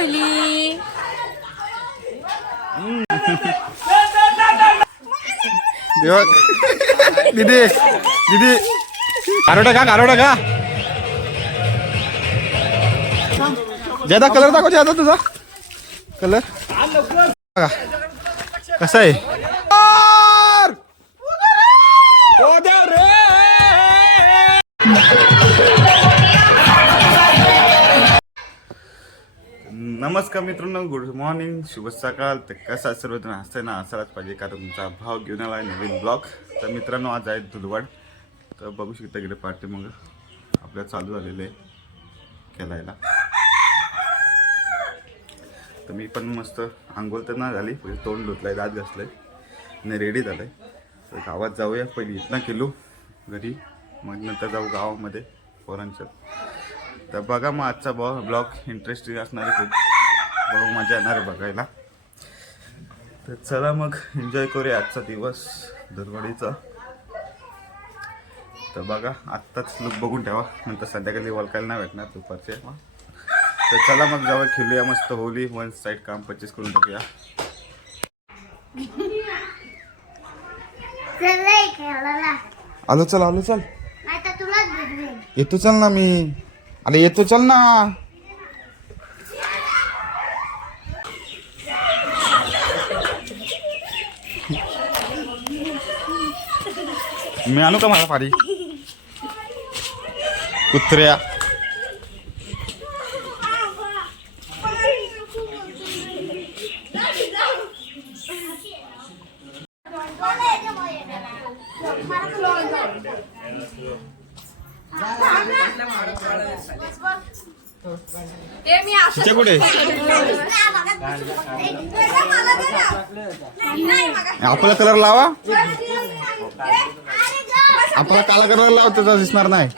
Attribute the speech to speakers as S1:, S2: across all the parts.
S1: Holy
S2: देवा. दीदी दीदी. आरोडा का आरोडा का ज्यादा कलर दाखव ज्यादा तुझा. कलर कसा आहे? नमस्कार मित्रांनो गुड मॉर्निंग शुभ सकाळ. तर कसा सर्वजण? हसते ना असायलाच पाहिजे कारण तुमचा भाव घेऊन आला आहे नवीन ब्लॉग तर मित्रांनो आज आहे दुलवाड तर बघू शकता इकडे पार्टी मग आपल्या चालू झालेलं आहे खेळायला तर मी पण मस्त आंघोळ तर नाही झाली पहिले तोंड धुतलंय दात घासलंय. आणि रेडी झालंय. तर गावात जाऊया पहिली इथनं केलो घरी. मग नंतर जाऊ गावामध्ये पोरांच्या तर बघा मग आजचा ब्लॉग इंटरेस्टिंग असणार आहे खूप. बघू मजा येणार आहे बघायला. तर चला मग एन्जॉय करूया आजचा दिवस दरवाडीचा तर बघा आत्ताच लुक बघून ठेवा. नंतर संध्याकाळी वळखायला नाही भेटणार दुपारचे. तर चला मग जाऊया खेळूया मस्त होली. वन साईड काम परचेस करून टाकूया. आलो चल आलो चल. येतो चल ना मी. अरे येतो चल ना. मी आणू का मला पारी? कुत्र्या. तिच्या कुठे? आपला कलर लावा. आपला काला कलर लावा त्याचा दिसणार नाही.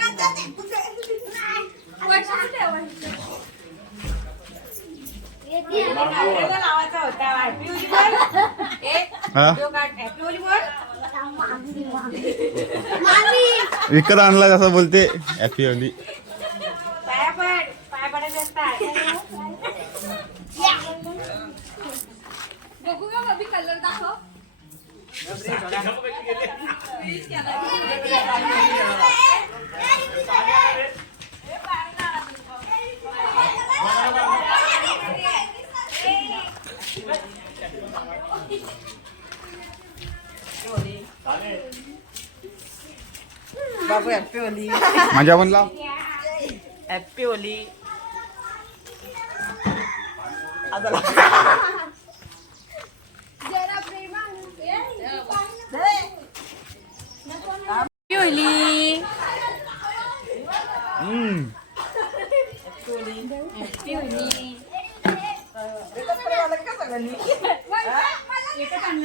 S2: हा? विकत आणला जसं बोलते. हॅपी
S1: ओली बघू का कलर दाखव.
S3: बाबू हॅपी होली
S2: माझ्या पण लाव
S3: happy Holi
S1: happy Holi
S2: hmm.
S1: Happy Holi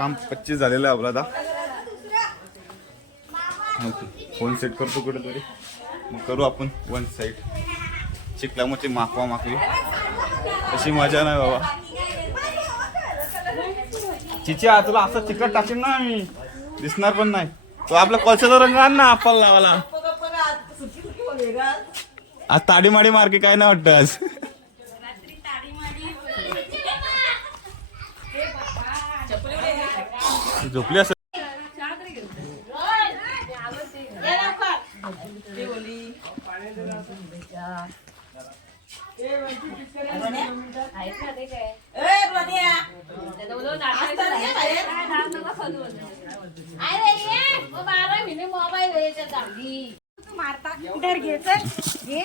S2: काम पच्चीस झालेलं आहे आपला आता फोन सेट करतो कुठेतरी. मग करू आपण वन साईड चिखलामध्ये माकवा माकवी अशी मजा नाही बाबा. चिच्या तुला असं चिकट टाकेन ना मी. दिसणार पण नाही. तो आपला कॉलचा रंग आण ना आपला लावाला आज ताडी माडी मार्के काय नाही वाटत झोपली असं
S1: डर घ्यायचं घे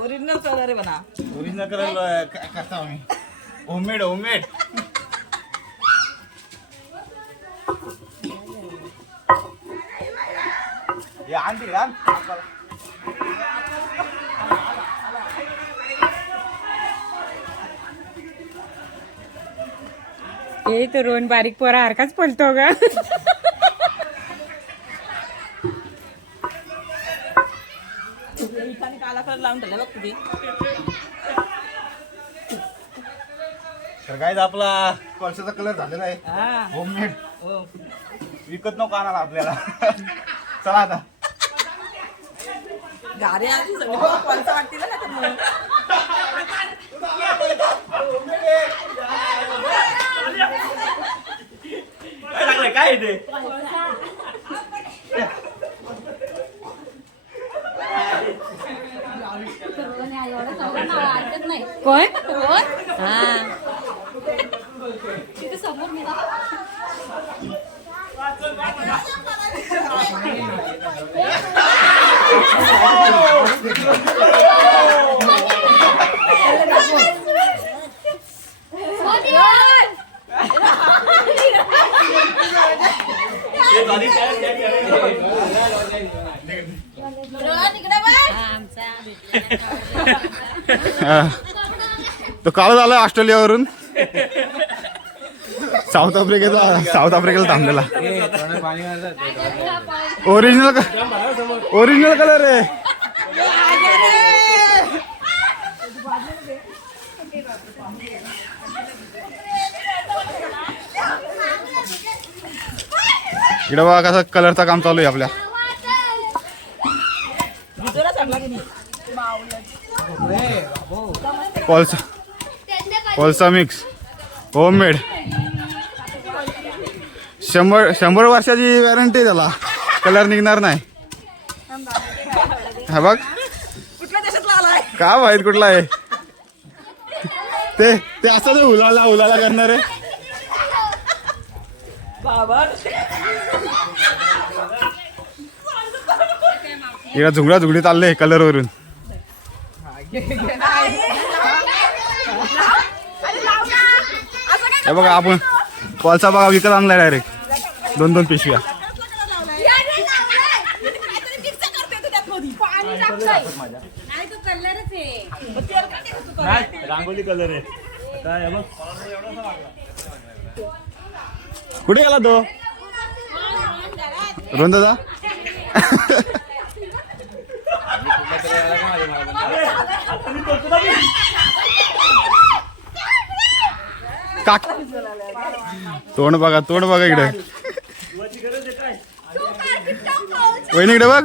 S3: ओरिजिनल कलर आहे म्हणा.
S2: ओरिजिनल कलर करता आम्ही. होममेड होममेड आण तिकडे आण.
S1: ए तो रोहन बारीक पोरा हरकाच पलतो ग
S3: इथं काला कलर लावून ठेवला बघ तुझी
S2: तर काय आपला कोळशाचा कलर झालेला आहे.
S3: हा.
S2: होममेड
S3: हो.
S2: विकत नको आणायला आपल्याला. चला आता.
S3: सगळी. कोणता ना.
S2: काय ते?
S1: कोण?
S2: तो काल झाला ऑस्ट्रेलियावरून. साऊथ आफ्रिकेचा साऊथ आफ्रिकेला थांबलेला. ओरिजिनल ओरिजिनल कलर आहे. इकडं बघा कसं कलरचा काम चालू आहे आपल्या
S3: भिजवला चांगला की नाही
S2: कोळसा कोळसा मिक्स होममेड शंभर शंभर वर्षाची वॅरंटी त्याला. कलर निघणार नाही. हा बघ. का माहीत कुठला आहे? ते ते असं उलाला उलाला करणार आहे. इकडे झुंगडा झुंगडी चालले कलर हे बघा आपण कोळसा बघा विकत आणलाय डायरेक्ट दोन दोन पिशव्या
S4: रांगोली कलर आहे काय मग
S2: कुठे गेला तो रोहन दादा काक. तोंड बघा तोंड बघा इकडे. वहिनी इकडे बघ.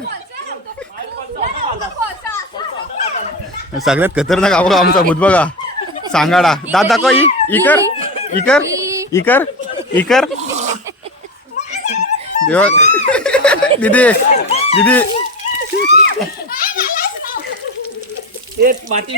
S2: सगळ्यात खतरनाक बघा आमचा भूत बघा. सांगाडा. दात दाखव इ इकर? इकर? इकर? इकर? देवा. दिदी दिदी.
S4: माती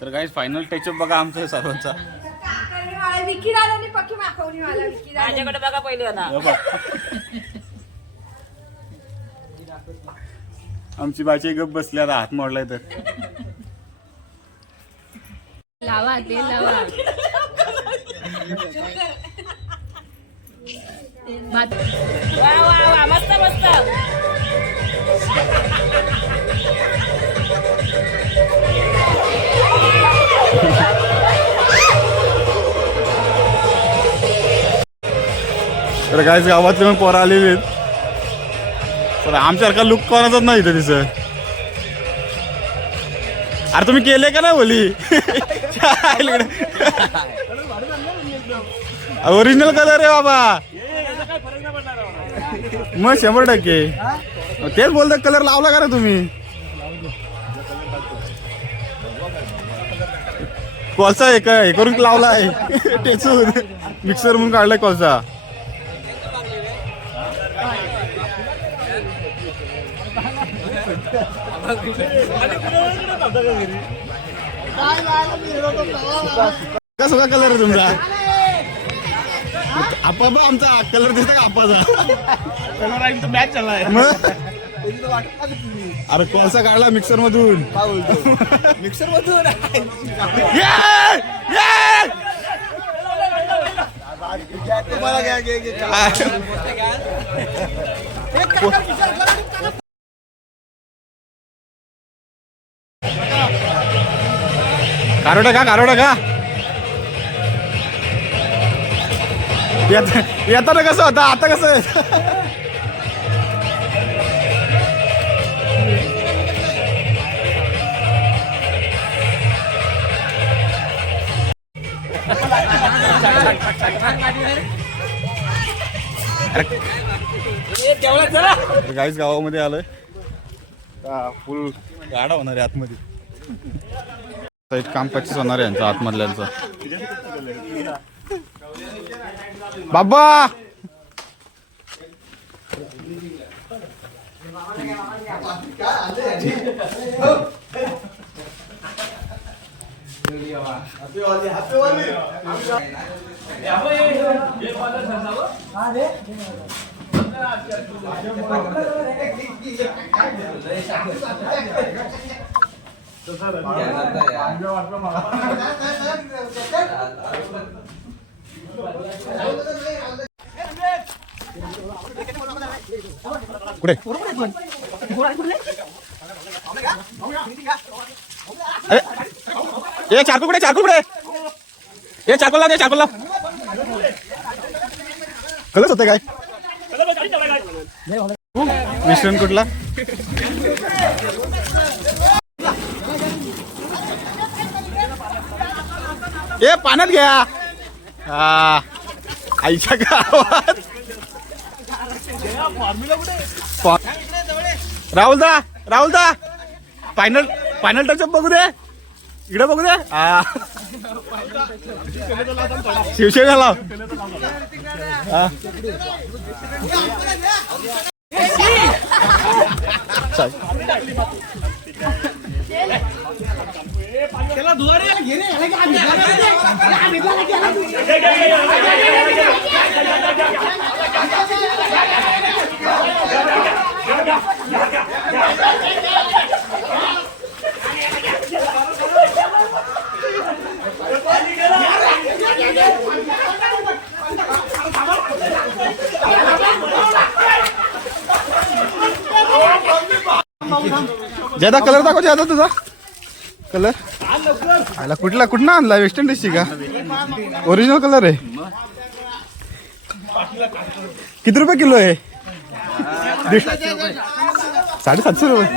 S2: तर काही फायनल टचअप बघा आमचं सर्वांचा.
S1: विकी दादाने पक्की मागवली मला विकी दादा
S3: माझ्याकडे बघा पहिले ना
S2: आमची बाची गप बसली आता हात मोडलाय तर.
S1: लावा ते लावा.
S3: वा वा वा मस्त मस्त.
S2: तर काहीच गावातले पण पोरं आलेले आहेत. तर आमच्यासारखा लुक कोणाचाच नाही इथं तिचं अरे तुम्ही केले का नाही बोली ओरिजिनल कलर आहे बाबा. मग शंभर टक्के. तेच बोलतो कलर लावला का रे तुम्ही? कोळसा आहे का हे करून लावलाय. टेचून मिक्सर म्हणून काढलाय कोळसा. का सगळा कलर आहे तुमचा? आपा बा आमचा कलर दिसता का आपाचा
S4: कलर आहे तो मॅच चाललाय
S2: अरे कोळसा काढला मिक्सर मधून
S4: मिक्सर मधून
S2: कारोडा का कारोडा का येत- येताना कसं होता? आता कसं काहीच गावामध्ये आलोय. फुल गाडा होणार आहे आतमध्ये. एक काम पच्चीस होणार आहे यांचं आतमधल्यांचं. बाबा! कुठे? अरे ए चारकोल कुठे? चारकोल कुठे? ए चारकोल लाव दे चारकोल लाव. कलच होते काय? मिश्रण कुठला? ए पाण्यात घ्या. हा. आईच्या गावात. राहुल दा राहुल दा. फायनल फायनल टचअप बघू दे. इकडे बघू दे. हा. शिवसेना लाव. हा. ज़्यादा कलर दाखव ज़्यादा तुझा कलर आला कुठला कुठला आणला? वेस्ट इंडिजची का? ओरिजिनल कलर आहे. किती रुपये किलो आहे? साडेसातशे रुपये.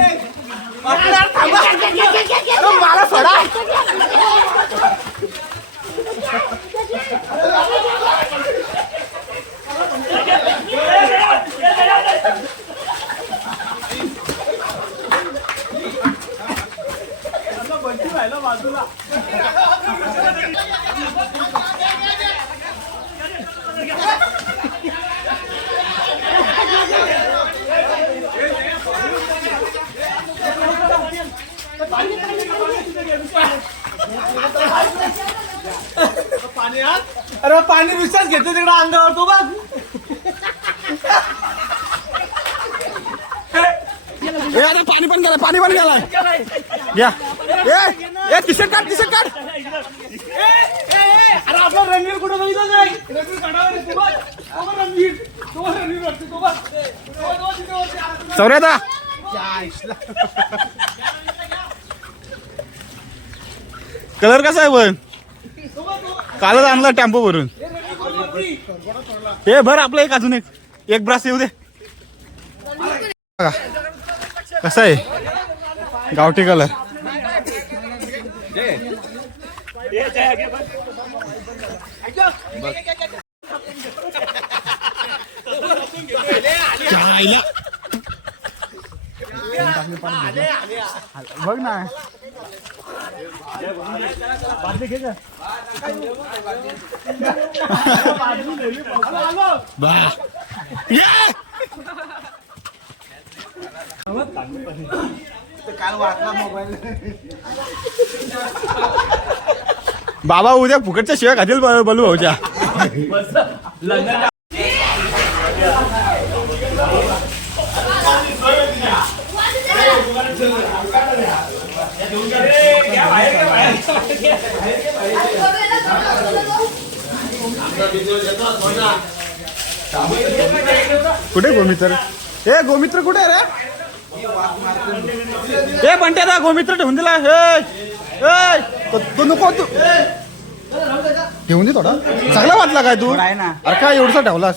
S4: अरे पाणी विश्वास घेतो तिकडे अंगावर तो बघ.
S2: ए अरे पाणी पण गेलं पाणी पण गेलाय. या. ए ए टी शर्ट काढ टी शर्ट काढ.
S4: अरे आपला रणवीर कुठं बघितलं नाही रणवीर काढावा रे, तो बघ. तो बघ रणवीर. तो बघ रणवीर वरती, तो बघ. तो बघ, तो बघ तिथे वरती. अरे तुला-
S2: चौऱ्यादा. कलर कसा आहे पण? कालच आणला टेम्पो भरून. हे भर आपलं एक अजून एक. एक ब्रास येऊ दे. कसं आहे? गावठी कलर बघ ना. बाबा उद्या फुकटच्या शिवाय खातील बलू भाऊच्या. कुठे गोमित्र? ए गोमित्र कुठे आहे रे? ए बंट्या दा गोमित्र ठेवून दिला. हे ए, तो- तो नको तू. ठेवून दे थोडा. चांगला वाटला काय तू? अरे काय एवढसा ठेवलास?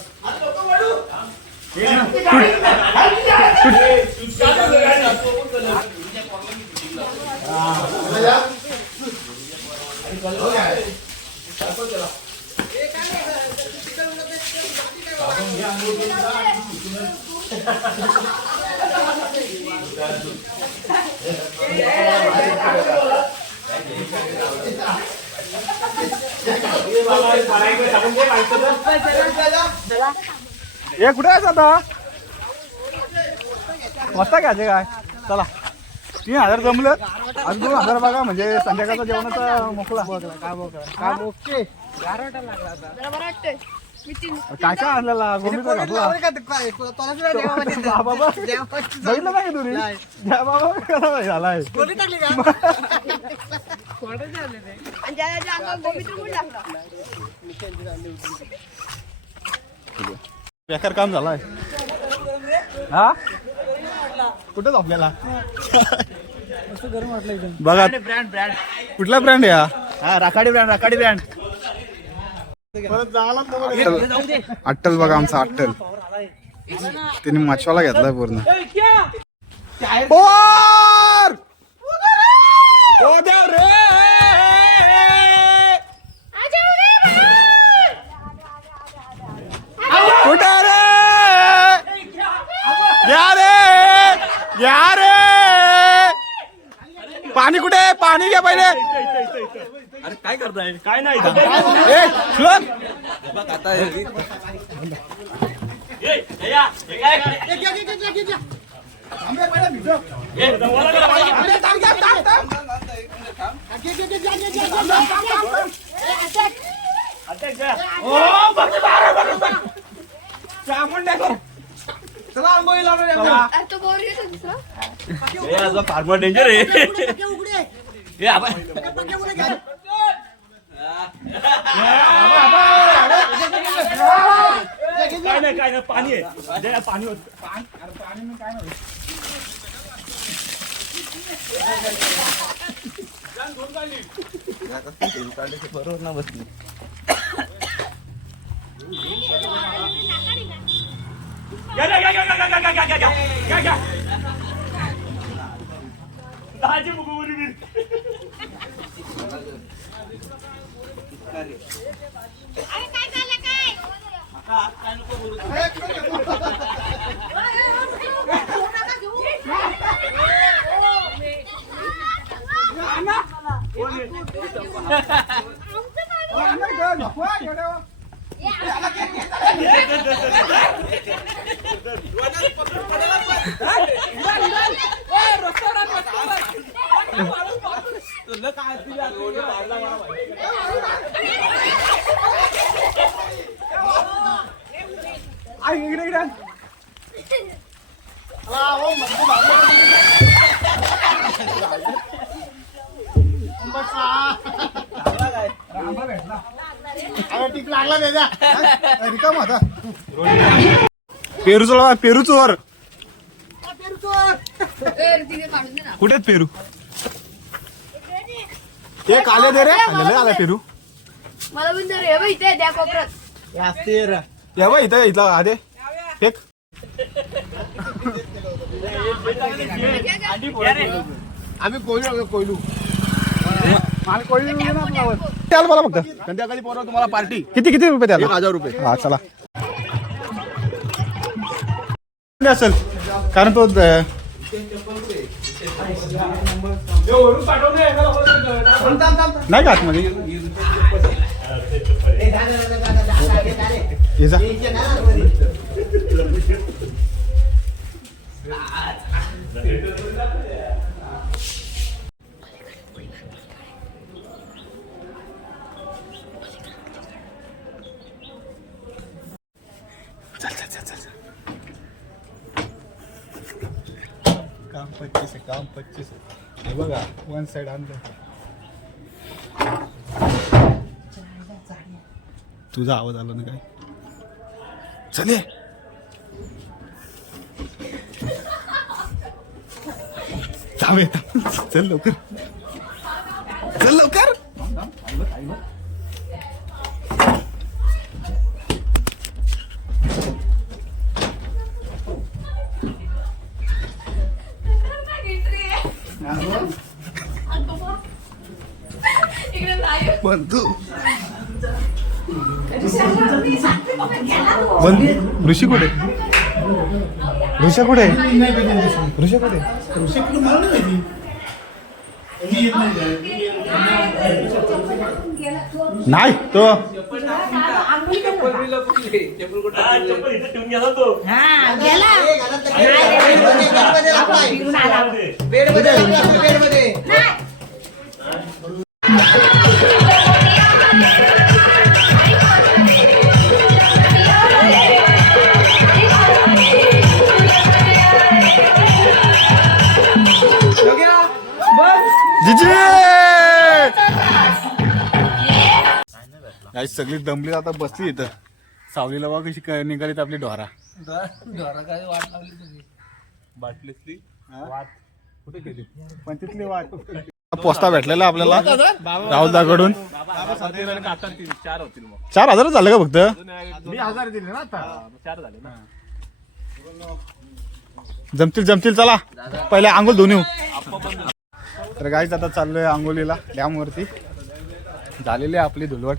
S2: ए कुठे आहेस आता? वाजता घ्यायचे काय? चला. तीन हजार जमलं. अजून दोन हजार बघा म्हणजे संध्याकाळचा जेवणाचा मोकळा. काय काय ओके. काय काय आणलेला गोमीचा घातला बाबा बघितलं तुम्ही जय बाबा. कसा झालाय? बेकार काम झालाय. हा? कुठे झोपलेला? बघा.
S4: Brand brand.
S2: कुठला ब्रँड आहे हा?
S4: हा राखाडी ब्रँड राखाडी ब्रँड.
S2: अट्टल बघा आमचा अट्टल. तिने मच्छवाला घेतलाय पूर्ण. कुठे रे? या रे! या रे! पाणी कुठे पाणी घ्या पहिले.
S4: अरे काय करताय? काय नाही
S2: ए श्लोक
S4: चला काय नाही काय नाही पाणी आहे पाणी होत बरोबर ना बसली तुला काय इकडे इकडे रामा भेटला अरे टिक लागला त्याचा रिकाम
S2: होता पेरूच पेरू चोर कुठे पेरू? हे काले दे रे. आले पेरू.
S5: मला पण हे बाई ते द्या कोपरात हे असते रे.
S2: या बा इथं इथला आधे फेक.
S6: आम्ही कोयलू कोयलू.
S2: द्याल मला फक्त.
S6: संध्याकाळी पोरा तुम्हाला पार्टी.
S2: किती किती रुपये
S6: एक
S2: द्याल
S6: हजार रुपये.
S2: हा चला. असेल? कारण तो
S4: एका
S2: नाही का आतमध्ये? ये जा. चल, चल, चल, काम पच्चीस आहे काम पच्चीस आहे हे बघा वन साईड आणलं तुझा आवाज आला ना काय चले। थांबे चल लवकर. चल लवकर. बंधू ऋषी कुठे? ऋषा कुठे? ऋषा कुठे? नाही तो.
S4: हा, गेला.
S2: गाई सगळी दमली आता बसली इथं. सावलीला बघा कशी काय निघालीत आपली ढोरा.
S4: बाटलीतली
S2: कुठे गेली? पण तिथली वाट. पोस्ता भेटलेला आपल्याला. राहुलदाकडून
S4: आता तीन. चार होतील मग.
S2: चार हजारच झालं का फक्त?
S6: मी हजार दिले ना आता.
S4: चार झाले ना.
S2: जमतील जमतील चला. पहिले आंघोळ धुवून येऊ. तर गाईच आता चाललोय आंघोलीला डॅम वरती. झालेली आहे आपली धुलवट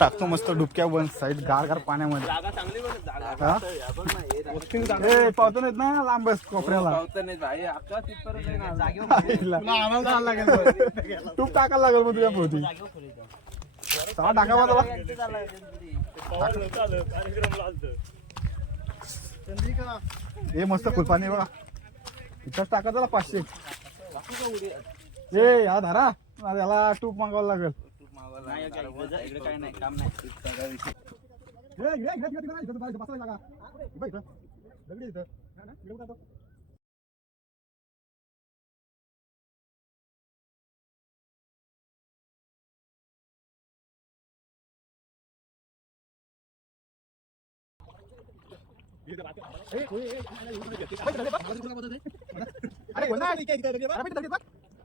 S2: टाकतो मस्त डुबक्या वन साईड गार गार पाण्यामध्ये पावतो नाहीत ना लांबच कोपऱ्याला. तूप टाकायला लागेल मग तुझ्या पोहती टाकावा हे मस्त कुलपाणी बघा. इथं टाका त्याला पाचशे. ए या धारा. याला टूप मागावं लागेल. नाही ओके, इकडं जा, इकडं काय नाही काम नाही हे, हे, हे, तिकडे, तिकडे, इथं बस- तो. हे, हे, हे, हे, हे, हे, हे, हे, हे, हे, हे, हे, हे, हे, हे,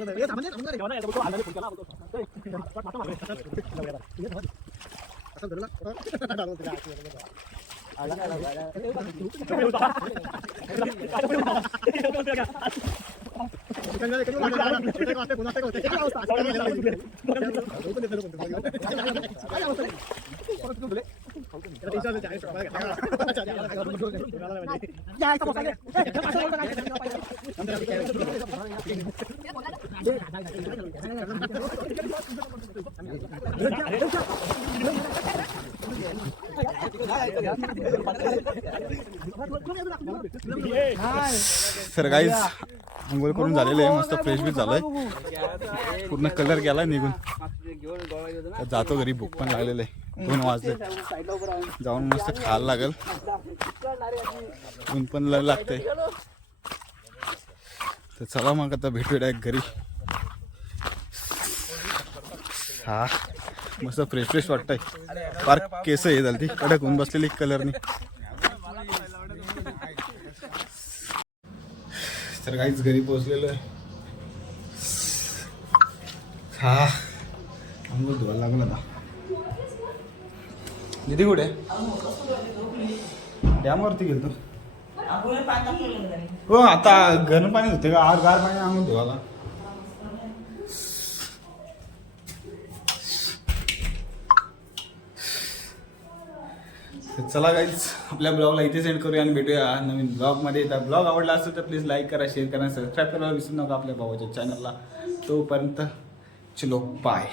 S2: 对对，咱们这
S6: 咱们这里聊那，不？就了，对，马上马上，上，
S7: 我操，
S2: तर गाईज अंघोळ करून झालेलं आहे. मस्त फ्रेश बी झालंय. पूर्ण कलर गेलाय निघून. जातो घरी भूक पण लागलेलं आहे. दोन वाजले. जाऊन मस्त खायला लागेल. ऊन पण लागतंय. तर चला मग आता भेटू डायरेक्ट घरी. हा. मस्त फ्रेश फ्रेश वाटतंय. फार केस हे झाली ती कडक होऊन बसलेली कलरनी तर काहीच घरी पोहोचलेलो आहे. हा. अंघोळ धुवायला लागला ना दिदी कुठे? डॅमवरती गेलो हो आता घन पाणी होते का? आर गार पाणी अंघोळ धुवाला तर चला गाईज आपल्या ब्लॉगला इथे सेंड करूया आणि भेटूया नवीन ब्लॉगमध्ये तर ब्लॉग आवडला असेल तर प्लीज लाईक करा शेअर करा सबस्क्राईब करायला विसरू नका आपल्या भावाच्या चॅनलला तोपर्यंत चलो बाय